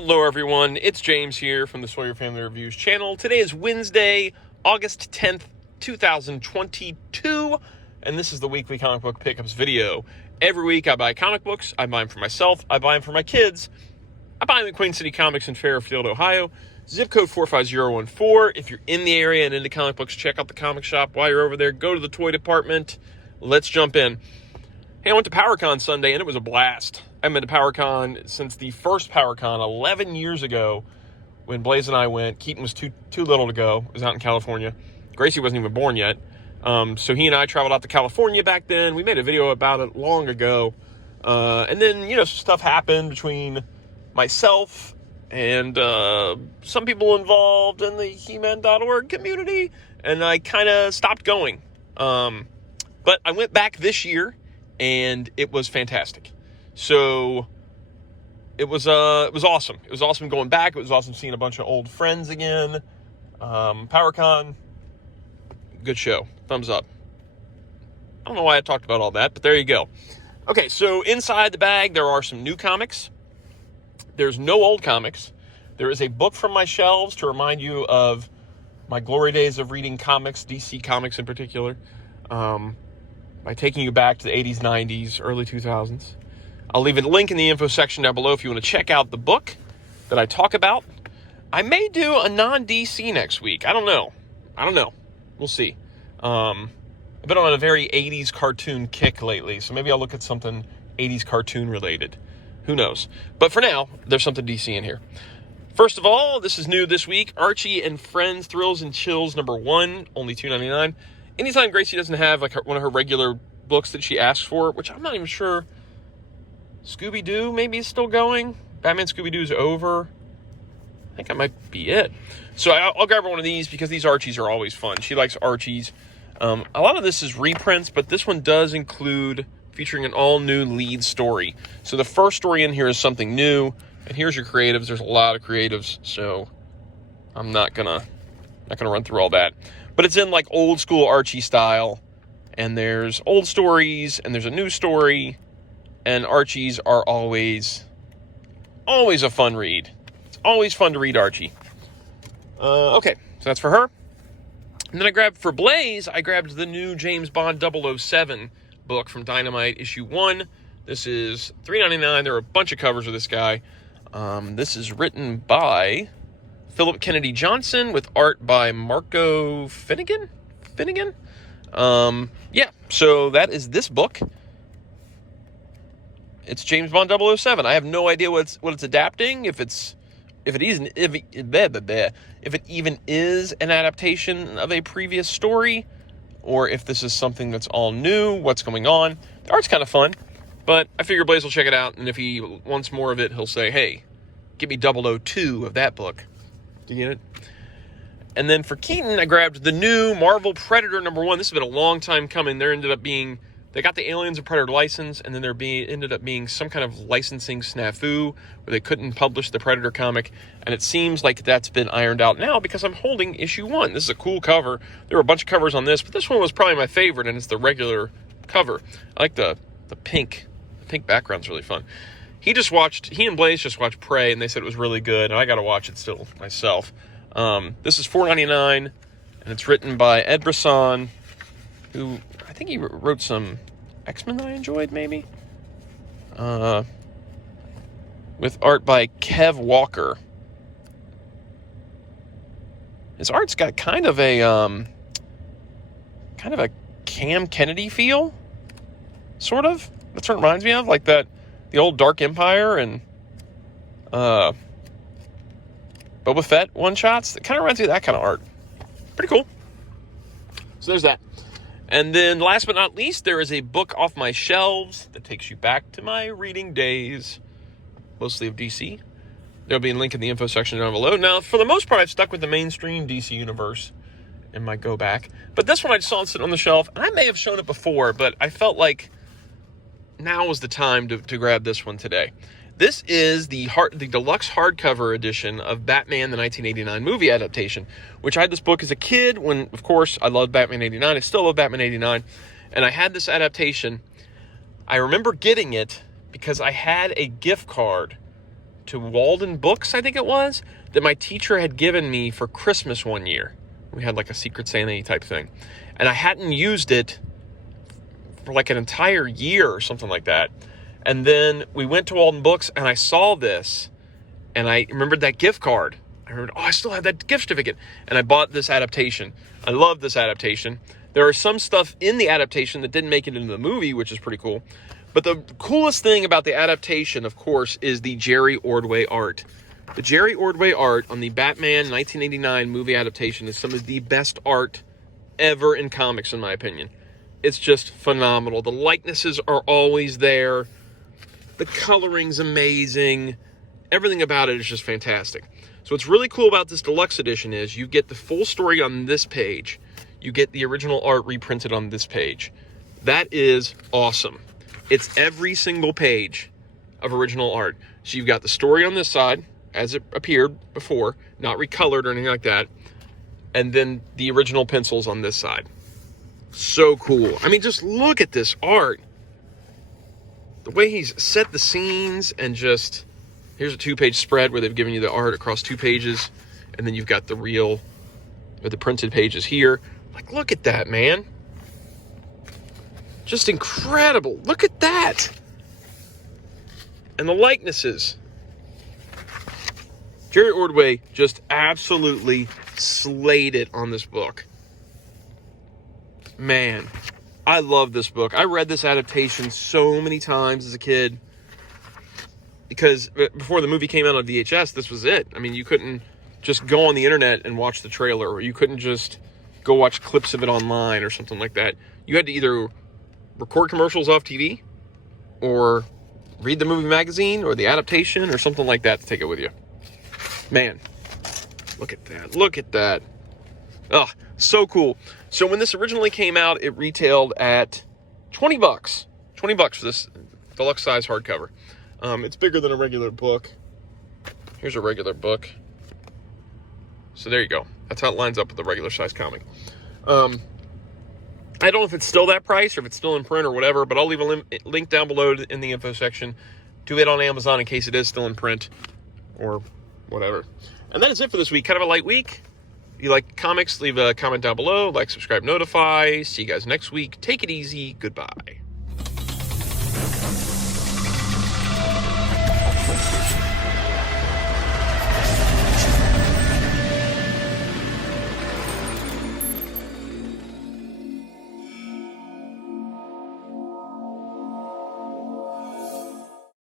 Hello everyone, it's James here from the Sawyer Family Reviews channel. Today is Wednesday, August 10th, 2022, and this is the weekly comic book pickups video. Every week I buy comic books, I buy them for myself, I buy them for my kids. I buy them at Queen City Comics in Fairfield, Ohio, zip code 45014. If you're in the area and into comic books, check out the comic shop. While you're over there, go to the toy department. Let's jump in. Hey, I went to PowerCon Sunday and it was a blast. I haven't been to PowerCon since the first PowerCon 11 years ago when Blaze and I went. Keaton was too little to go. It was out in California. Gracie wasn't even born yet. So he and I traveled out to California back then. We made a video about it long ago. And then, some stuff happened between myself and some people involved in the He-Man.org community. And I kind of stopped going. But I went back this year and it was fantastic. So it was awesome. It was awesome going back. It was awesome seeing a bunch of old friends again. PowerCon, good show. Thumbs up. I don't know why I talked about all that, but there you go. Okay, so inside the bag, there are some new comics. There's no old comics. There is a book from my shelves to remind you of my glory days of reading comics, DC Comics in particular, by taking you back to the 80s, 90s, early 2000s. I'll leave a link in the info section down below if you want to check out the book that I talk about. I may do a non-DC next week. I don't know. We'll see. I've been on a very 80s cartoon kick lately, so maybe I'll look at something 80s cartoon related. Who knows? But for now, there's something DC in here. First of all, this is new this week. Archie and Friends Thrills and Chills #1, only $2.99. Anytime Gracie doesn't have like one of her regular books that she asks for, which I'm not even sure. Scooby-Doo maybe is still going. Batman Scooby-Doo's over. I think that might be it. So I'll grab her one of these because these Archies are always fun. She likes Archies. A lot of this is reprints, but this one does include featuring an all-new lead story. So the first story in here is something new. And here's your creatives. There's a lot of creatives, so I'm not gonna run through all that. But it's in like old school Archie style. And there's old stories, and there's a new story. And Archies are always a fun read. It's always fun to read Archie. Okay, so that's for her. And then for Blaze, I grabbed the new James Bond 007 book from Dynamite, issue 1. This is $3.99. There are a bunch of covers of this guy. This is written by Philip Kennedy Johnson with art by Marco Finnegan? Yeah, so that is this book. It's James Bond 007. I have no idea what it's adapting. If it even is an adaptation of a previous story, or if this is something that's all new. What's going on? The art's kind of fun, but I figure Blaze will check it out, and if he wants more of it, he'll say, "Hey, give me 002 of that book." Do you get it? And then for Keaton, I grabbed the new Marvel Predator #1. This has been a long time coming. They got the Aliens and Predator license, and then ended up being some kind of licensing snafu where they couldn't publish the Predator comic, and it seems like that's been ironed out now because I'm holding issue 1. This is a cool cover. There were a bunch of covers on this, but this one was probably my favorite, and it's the regular cover. I like the pink. The pink background's really fun. He and Blaze just watched Prey, and they said it was really good, and I got to watch it still myself. This is $4.99, and it's written by Ed Brisson, who I think he wrote some X-Men that I enjoyed, maybe? With art by Kev Walker. His art's got kind of a Cam Kennedy feel, sort of. That's what it reminds me of, like the old Dark Empire and Boba Fett one-shots. It kind of reminds me of that kind of art. Pretty cool. So there's that. And then last but not least, there is a book off my shelves that takes you back to my reading days, mostly of DC. There'll be a link in the info section down below. Now, for the most part, I've stuck with the mainstream DC universe in my go back. But this one I saw it sitting on the shelf, and I may have shown it before, but I felt like now was the time to grab this one today. This is the deluxe hardcover edition of Batman, the 1989 movie adaptation, which I had this book as a kid when, of course, I loved Batman 89. I still love Batman 89. And I had this adaptation. I remember getting it because I had a gift card to Walden Books, I think it was, that my teacher had given me for Christmas one year. We had like a Secret Santa type thing. And I hadn't used it for like an entire year or something like that. And then we went to Walden Books and I saw this and I remembered that gift card. I remembered, I still have that gift certificate. And I bought this adaptation. I love this adaptation. There are some stuff in the adaptation that didn't make it into the movie, which is pretty cool. But the coolest thing about the adaptation, of course, is the Jerry Ordway art. The Jerry Ordway art on the Batman 1989 movie adaptation is some of the best art ever in comics, in my opinion. It's just phenomenal. The likenesses are always there. The coloring's amazing. Everything about it is just fantastic. So what's really cool about this deluxe edition is you get the full story on this page. You get the original art reprinted on this page. That is awesome. It's every single page of original art. So you've got the story on this side, as it appeared before, not recolored or anything like that. And then the original pencils on this side. So cool. I mean, just look at this art. The way he's set the scenes and just... Here's a 2-page spread where they've given you the art across 2 pages. And then you've got the real, or the printed pages here. Like, look at that, man. Just incredible. Look at that. And the likenesses. Jerry Ordway just absolutely slayed it on this book. Man, I love this book. I read this adaptation so many times as a kid. Because before the movie came out on VHS, this was it. I mean, you couldn't just go on the internet and watch the trailer, or you couldn't just go watch clips of it online or something like that. You had to either record commercials off TV or read the movie magazine or the adaptation or something like that to take it with you. Man, look at that. Look at that. Oh, so cool. So when this originally came out, it retailed at $20. $20 for this deluxe size hardcover. It's bigger than a regular book. Here's a regular book. So there you go. That's how it lines up with the regular size comic. I don't know if it's still that price or if it's still in print or whatever, but I'll leave a link down below in the info section to it on Amazon in case it is still in print or whatever. And that is it for this week. Kind of a light week. If you like comics, leave a comment down below. Like, subscribe, notify. See you guys next week. Take it easy. Goodbye.